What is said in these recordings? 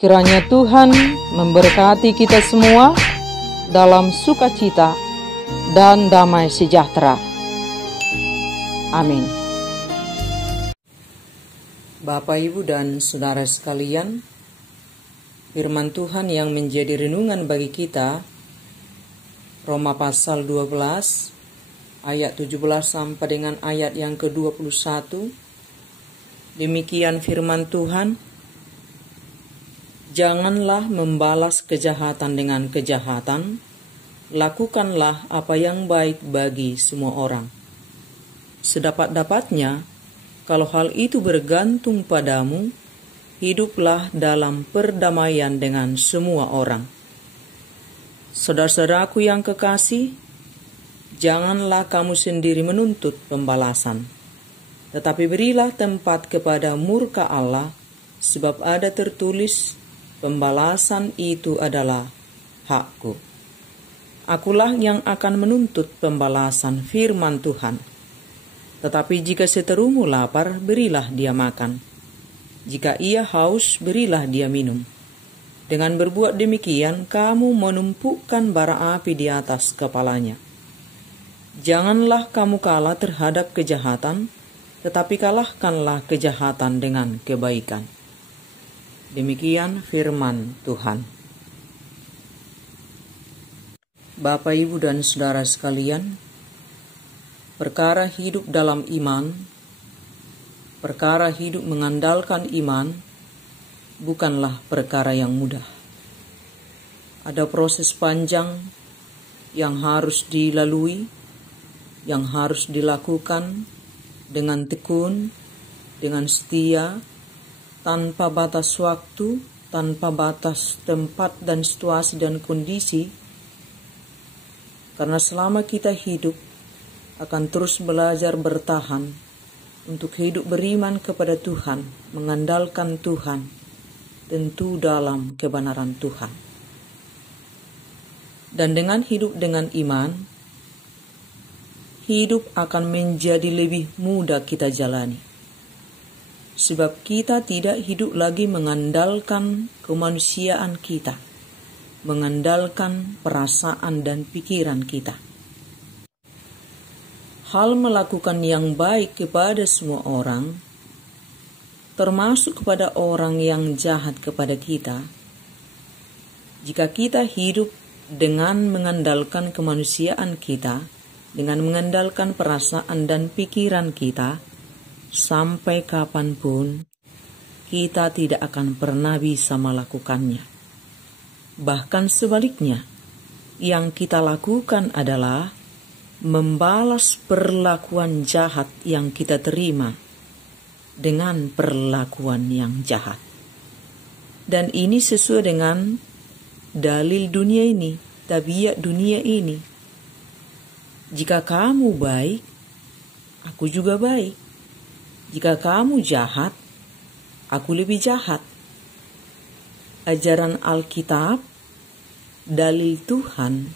Kiranya Tuhan memberkati kita semua dalam sukacita dan damai sejahtera. Amin. Bapak, Ibu, dan Saudara sekalian, firman Tuhan yang menjadi renungan bagi kita, Roma pasal 12, ayat 17 sampai dengan ayat yang ke-21. Demikian firman Tuhan, janganlah membalas kejahatan dengan kejahatan, lakukanlah apa yang baik bagi semua orang. Sedapat-dapatnya, kalau hal itu bergantung padamu, hiduplah dalam perdamaian dengan semua orang. Saudara-saudaraku yang kekasih, janganlah kamu sendiri menuntut pembalasan, tetapi berilah tempat kepada murka Allah, sebab ada tertulis, pembalasan itu adalah hakku. Akulah yang akan menuntut pembalasan, firman Tuhan. Tetapi jika seterumu lapar, berilah dia makan. Jika ia haus, berilah dia minum. Dengan berbuat demikian, kamu menumpukkan bara api di atas kepalanya. Janganlah kamu kalah terhadap kejahatan, tetapi kalahkanlah kejahatan dengan kebaikan. Demikian firman Tuhan. Bapak, Ibu, dan Saudara sekalian, perkara hidup dalam iman, perkara hidup mengandalkan iman, bukanlah perkara yang mudah. Ada proses panjang yang harus dilalui, yang harus dilakukan dengan tekun, dengan setia, tanpa batas waktu, tanpa batas tempat dan situasi dan kondisi. Karena selama kita hidup, akan terus belajar bertahan untuk hidup beriman kepada Tuhan, mengandalkan Tuhan, tentu dalam kebenaran Tuhan. Dan dengan hidup dengan iman, hidup akan menjadi lebih mudah kita jalani. Sebab kita tidak hidup lagi mengandalkan kemanusiaan kita, mengandalkan perasaan dan pikiran kita. Hal melakukan yang baik kepada semua orang, termasuk kepada orang yang jahat kepada kita, jika kita hidup dengan mengandalkan kemanusiaan kita, dengan mengandalkan perasaan dan pikiran kita, sampai kapanpun kita tidak akan pernah bisa melakukannya. Bahkan sebaliknya, yang kita lakukan adalah membalas perlakuan jahat yang kita terima dengan perlakuan yang jahat. Dan ini sesuai dengan dalil dunia ini, tabiat dunia ini. Jika kamu baik, aku juga baik. Jika kamu jahat, aku lebih jahat. Ajaran Alkitab, dalil Tuhan,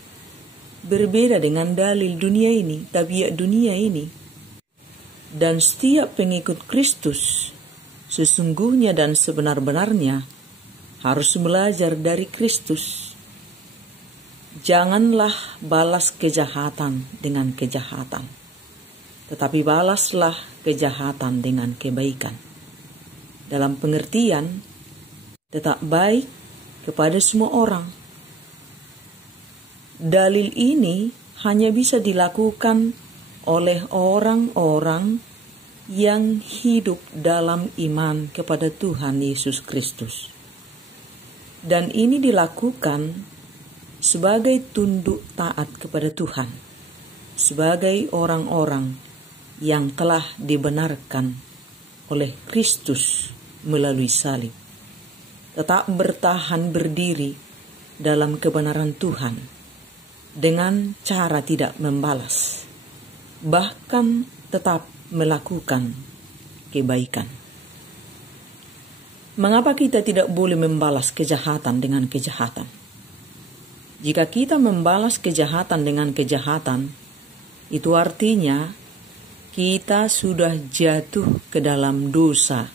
berbeda dengan dalil dunia ini, tabiat dunia ini. Dan setiap pengikut Kristus, sesungguhnya dan sebenar-benarnya, harus belajar dari Kristus. Janganlah balas kejahatan dengan kejahatan, tetapi balaslah kejahatan dengan kebaikan. Dalam pengertian, tetap baik kepada semua orang. Dalil ini hanya bisa dilakukan oleh orang-orang yang hidup dalam iman kepada Tuhan Yesus Kristus. Dan ini dilakukan sebagai tunduk taat kepada Tuhan, sebagai orang-orang yang telah dibenarkan oleh Kristus melalui salib, tetap bertahan berdiri dalam kebenaran Tuhan dengan cara tidak membalas, bahkan tetap melakukan kebaikan. Mengapa kita tidak boleh membalas kejahatan dengan kejahatan? Jika kita membalas kejahatan dengan kejahatan, itu artinya kita sudah jatuh ke dalam dosa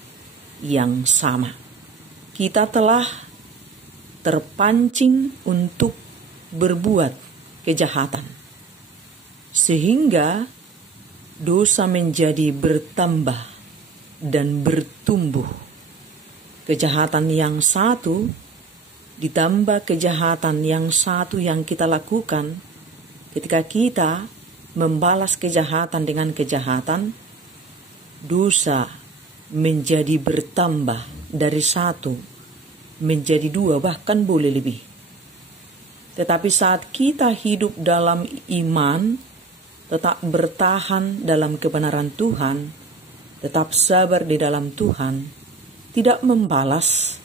yang sama. Kita telah terpancing untuk berbuat kejahatan, sehingga dosa menjadi bertambah dan bertumbuh. Kejahatan yang satu ditambah kejahatan yang satu yang kita lakukan, ketika kita membalas kejahatan dengan kejahatan, dosa menjadi bertambah dari satu menjadi dua, bahkan boleh lebih. Tetapi saat kita hidup dalam iman, tetap bertahan dalam kebenaran Tuhan, tetap sabar di dalam Tuhan, tidak membalas,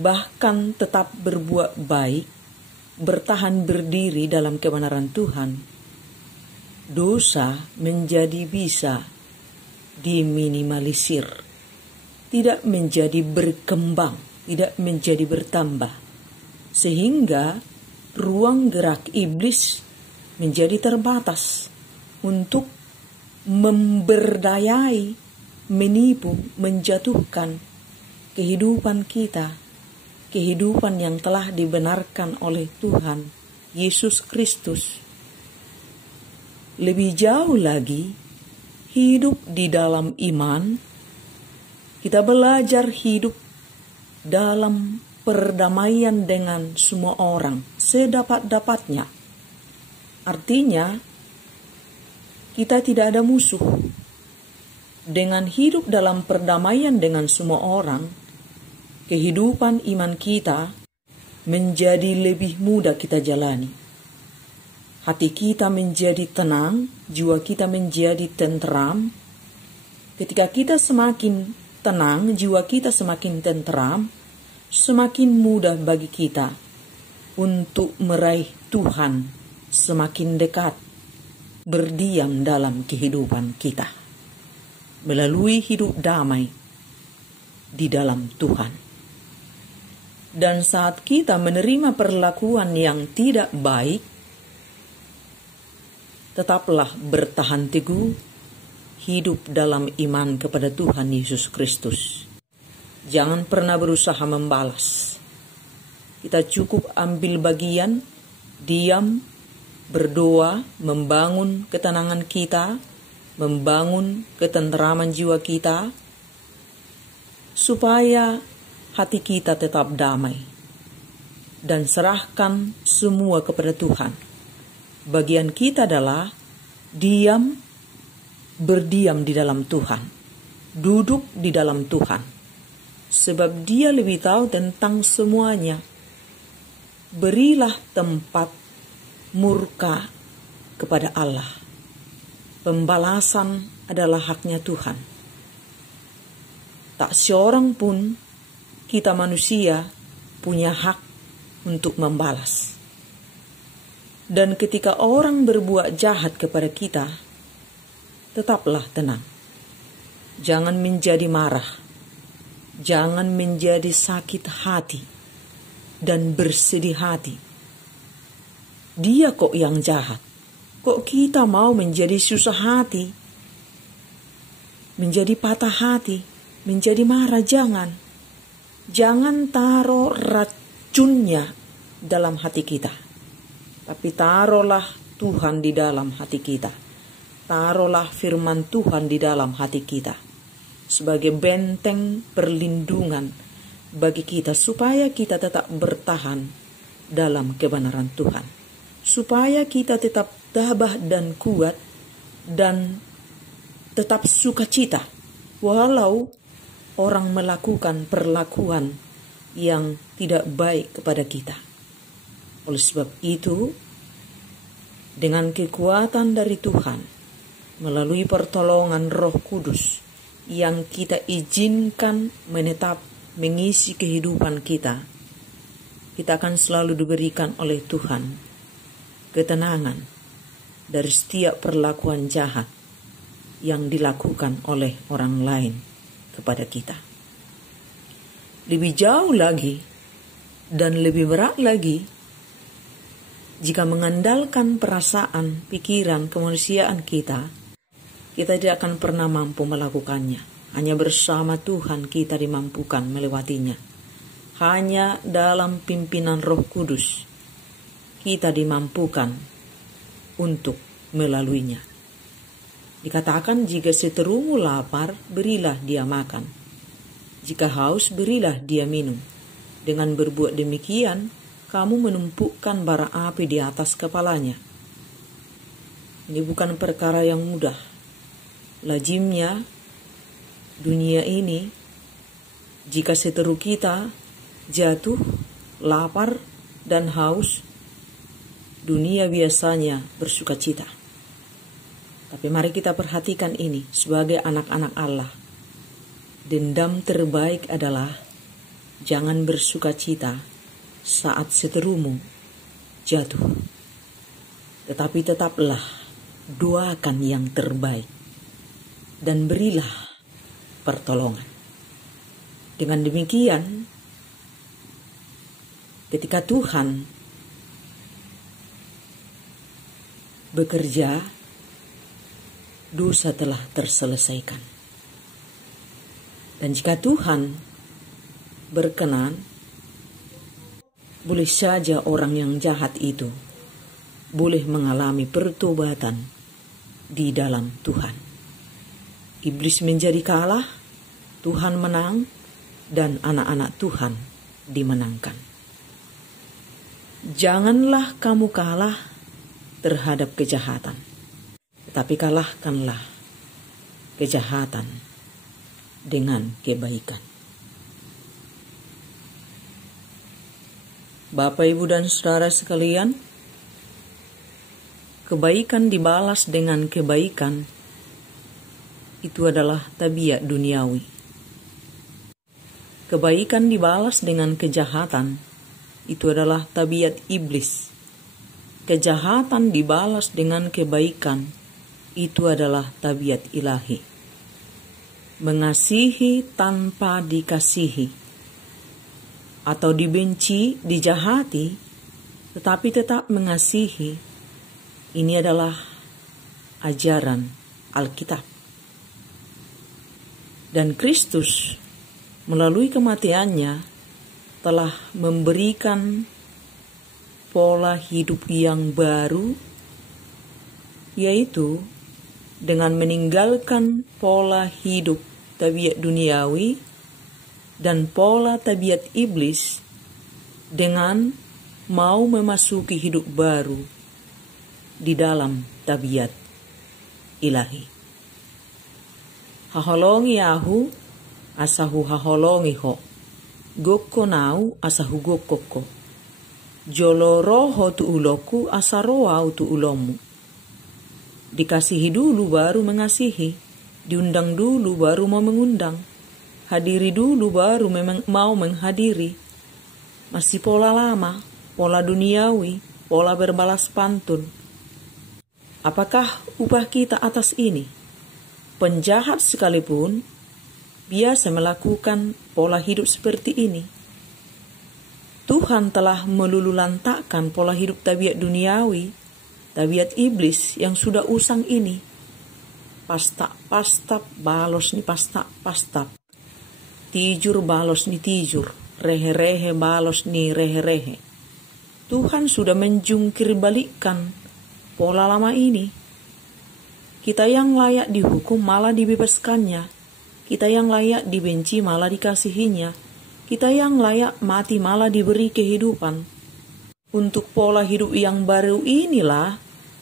bahkan tetap berbuat baik, bertahan berdiri dalam kebenaran Tuhan, dosa menjadi bisa diminimalisir, tidak menjadi berkembang, tidak menjadi bertambah, sehingga ruang gerak iblis menjadi terbatas untuk memberdayai, menipu, menjatuhkan kehidupan kita, kehidupan yang telah dibenarkan oleh Tuhan Yesus Kristus. Lebih jauh lagi, hidup di dalam iman, kita belajar hidup dalam perdamaian dengan semua orang sedapat-dapatnya. Artinya, kita tidak ada musuh. Dengan hidup dalam perdamaian dengan semua orang, kehidupan iman kita menjadi lebih mudah kita jalani. Hati kita menjadi tenang, jiwa kita menjadi tenteram. Ketika kita semakin tenang, jiwa kita semakin tenteram, semakin mudah bagi kita untuk meraih Tuhan semakin dekat, berdiam dalam kehidupan kita, melalui hidup damai di dalam Tuhan. Dan saat kita menerima perlakuan yang tidak baik, tetaplah bertahan teguh, hidup dalam iman kepada Tuhan Yesus Kristus. Jangan pernah berusaha membalas. Kita cukup ambil bagian, diam, berdoa, membangun ketenangan kita, membangun ketenteraman jiwa kita, supaya hati kita tetap damai. Dan serahkan semua kepada Tuhan. Bagian kita adalah diam, berdiam di dalam Tuhan, duduk di dalam Tuhan, sebab Dia lebih tahu tentang semuanya. Berilah tempat murka kepada Allah. Pembalasan adalah haknya Tuhan. Tak seorang pun kita manusia punya hak untuk membalas. Dan ketika orang berbuat jahat kepada kita, tetaplah tenang. Jangan menjadi marah. Jangan menjadi sakit hati dan bersedih hati. Dia kok yang jahat. Kok kita mau menjadi susah hati, menjadi patah hati, menjadi marah? Jangan. Jangan taruh racunnya dalam hati kita. Tapi taruhlah Tuhan di dalam hati kita. Taruhlah firman Tuhan di dalam hati kita, sebagai benteng perlindungan bagi kita, supaya kita tetap bertahan dalam kebenaran Tuhan, supaya kita tetap tabah dan kuat dan tetap sukacita walau orang melakukan perlakuan yang tidak baik kepada kita. Oleh sebab itu, dengan kekuatan dari Tuhan, melalui pertolongan Roh Kudus yang kita izinkan menetap mengisi kehidupan kita, kita akan selalu diberikan oleh Tuhan ketenangan dari setiap perlakuan jahat yang dilakukan oleh orang lain kepada kita. Lebih jauh lagi dan lebih berat lagi, jika mengandalkan perasaan, pikiran, kemanusiaan kita tidak akan pernah mampu melakukannya. Hanya bersama Tuhan kita dimampukan melewatinya. hanya dalam pimpinan Roh Kudus kita dimampukan untuk melaluinya. Dikatakan, jika seterumu lapar, berilah dia makan. Jika haus, berilah dia minum. Dengan berbuat demikian, kamu menumpukkan bara api di atas kepalanya. Ini bukan perkara yang mudah. Lazimnya, dunia ini, jika seteru kita jatuh, lapar, dan haus, dunia biasanya bersuka cita. Tapi mari kita perhatikan ini sebagai anak-anak Allah. Dendam terbaik adalah jangan bersuka cita saat seterumu jatuh. Tetapi tetaplah doakan yang terbaik dan berilah pertolongan. Dengan demikian, ketika Tuhan bekerja, dosa telah terselesaikan. Dan jika Tuhan berkenan, boleh saja orang yang jahat itu boleh mengalami pertobatan di dalam Tuhan. Iblis menjadi kalah, Tuhan menang, dan anak-anak Tuhan dimenangkan. Janganlah kamu kalah terhadap kejahatan, tetapi kalahkanlah kejahatan dengan kebaikan. Bapak, Ibu, dan saudara sekalian, kebaikan dibalas dengan kebaikan itu adalah tabiat duniawi. Kebaikan dibalas dengan kejahatan itu adalah tabiat iblis. Kejahatan dibalas dengan kebaikan itu adalah tabiat ilahi. Mengasihi tanpa dikasihi, atau dibenci, dijahati, tetapi tetap mengasihi, ini adalah ajaran Alkitab. Dan Kristus melalui kematiannya telah memberikan pola hidup yang baru, yaitu dengan meninggalkan pola hidup tabiat duniawi dan pola tabiat iblis dengan mau memasuki hidup baru di dalam tabiat ilahi. Haholongi ahu asahu haholongi ho, gokko nau asahu gokkoko, joloroho tu uloku asaroa tu ulomu. Dikasihi dulu baru mengasihi, diundang dulu baru mau mengundang, hadiri dulu baru mau menghadiri. Masih pola lama, pola duniawi, pola berbalas pantun. Apakah upah kita atas ini? Penjahat sekalipun biasa melakukan pola hidup seperti ini. Tuhan telah melululantakkan pola hidup tabiat duniawi, tabiat iblis yang sudah usang ini. Pastap balos ni pastap. Tijur balos ni tijur. Rehe-rehe balos ni rehe-rehe. Tuhan sudah menjungkir balikkan pola lama ini. Kita yang layak dihukum malah dibebaskannya. Kita yang layak dibenci malah dikasihinya. Kita yang layak mati malah diberi kehidupan. Untuk pola hidup yang baru inilah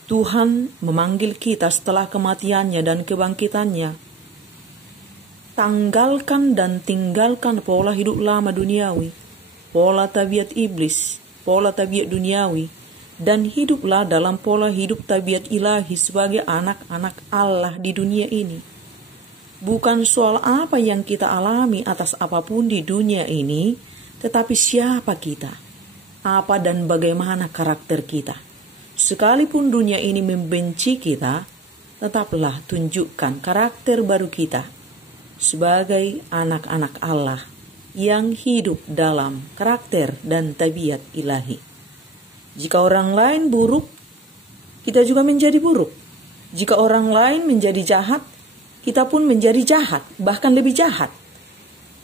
Tuhan memanggil kita setelah kematiannya dan kebangkitannya. Tanggalkan dan tinggalkan pola hidup lama duniawi, pola tabiat iblis, pola tabiat duniawi, dan hiduplah dalam pola hidup tabiat ilahi sebagai anak-anak Allah di dunia ini. Bukan soal apa yang kita alami atas apapun di dunia ini, tetapi siapa kita, apa dan bagaimana karakter kita. Sekalipun dunia ini membenci kita, tetaplah tunjukkan karakter baru kita sebagai anak-anak Allah yang hidup dalam karakter dan tabiat ilahi. Jika orang lain buruk, kita juga menjadi buruk. Jika orang lain menjadi jahat, kita pun menjadi jahat, bahkan lebih jahat.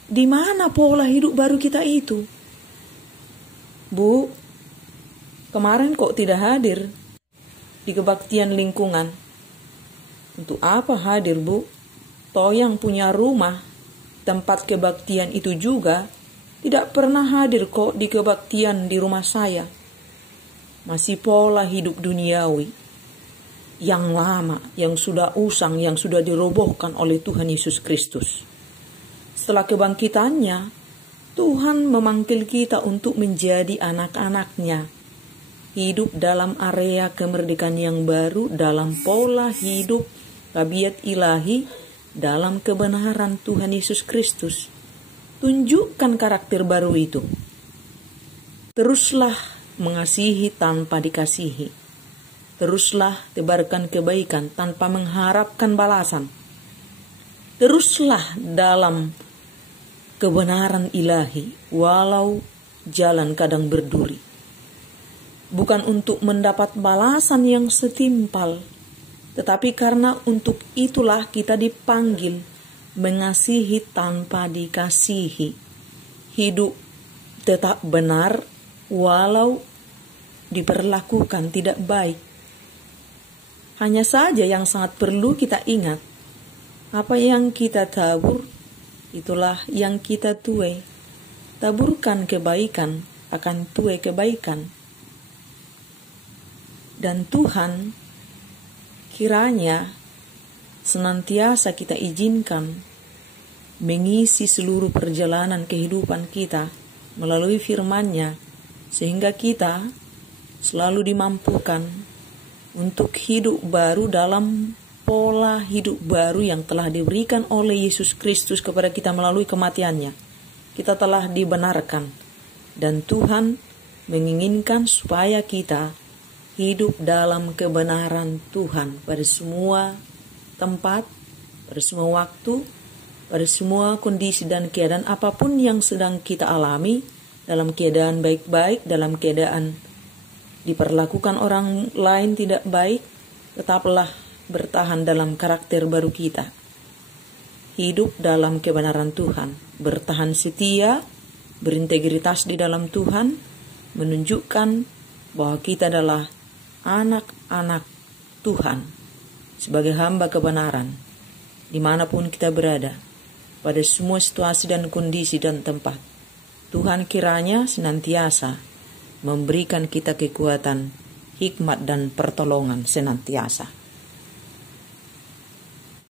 Di mana pola hidup baru kita itu? Bu, kemarin kok tidak hadir di kebaktian lingkungan? Untuk apa hadir, Bu? Toh yang punya rumah, tempat kebaktian itu juga tidak pernah hadir kok di kebaktian di rumah saya. Masih pola hidup duniawi yang lama, yang sudah usang, yang sudah dirobohkan oleh Tuhan Yesus Kristus. Setelah kebangkitannya, Tuhan memanggil kita untuk menjadi anak-anak-Nya. Hidup dalam area kemerdekaan yang baru, dalam pola hidup tabiat ilahi, dalam kebenaran Tuhan Yesus Kristus. Tunjukkan karakter baru itu. Teruslah mengasihi tanpa dikasihi. Teruslah tebarkan kebaikan tanpa mengharapkan balasan. Teruslah dalam kebenaran ilahi, walau jalan kadang berduri. Bukan untuk mendapat balasan yang setimpal, tetapi karena untuk itulah kita dipanggil mengasihi tanpa dikasihi. Hidup tetap benar walau diperlakukan tidak baik. Hanya saja yang sangat perlu kita ingat, apa yang kita tabur, itulah yang kita tuai. Taburkan kebaikan akan tuai kebaikan. Dan Tuhan kiranya senantiasa kita izinkan mengisi seluruh perjalanan kehidupan kita melalui firman-Nya, sehingga kita selalu dimampukan untuk hidup baru dalam pola hidup baru yang telah diberikan oleh Yesus Kristus kepada kita melalui kematian-Nya. Kita telah dibenarkan, dan Tuhan menginginkan supaya kita hidup dalam kebenaran Tuhan pada semua tempat, pada semua waktu, pada semua kondisi dan keadaan apapun yang sedang kita alami, dalam keadaan baik-baik, dalam keadaan diperlakukan orang lain tidak baik, tetaplah bertahan dalam karakter baru kita. Hidup dalam kebenaran Tuhan, bertahan setia, berintegritas di dalam Tuhan, menunjukkan bahwa kita adalah anak-anak Tuhan sebagai hamba kebenaran dimanapun kita berada, pada semua situasi dan kondisi dan tempat. Tuhan kiranya senantiasa memberikan kita kekuatan, hikmat dan pertolongan senantiasa.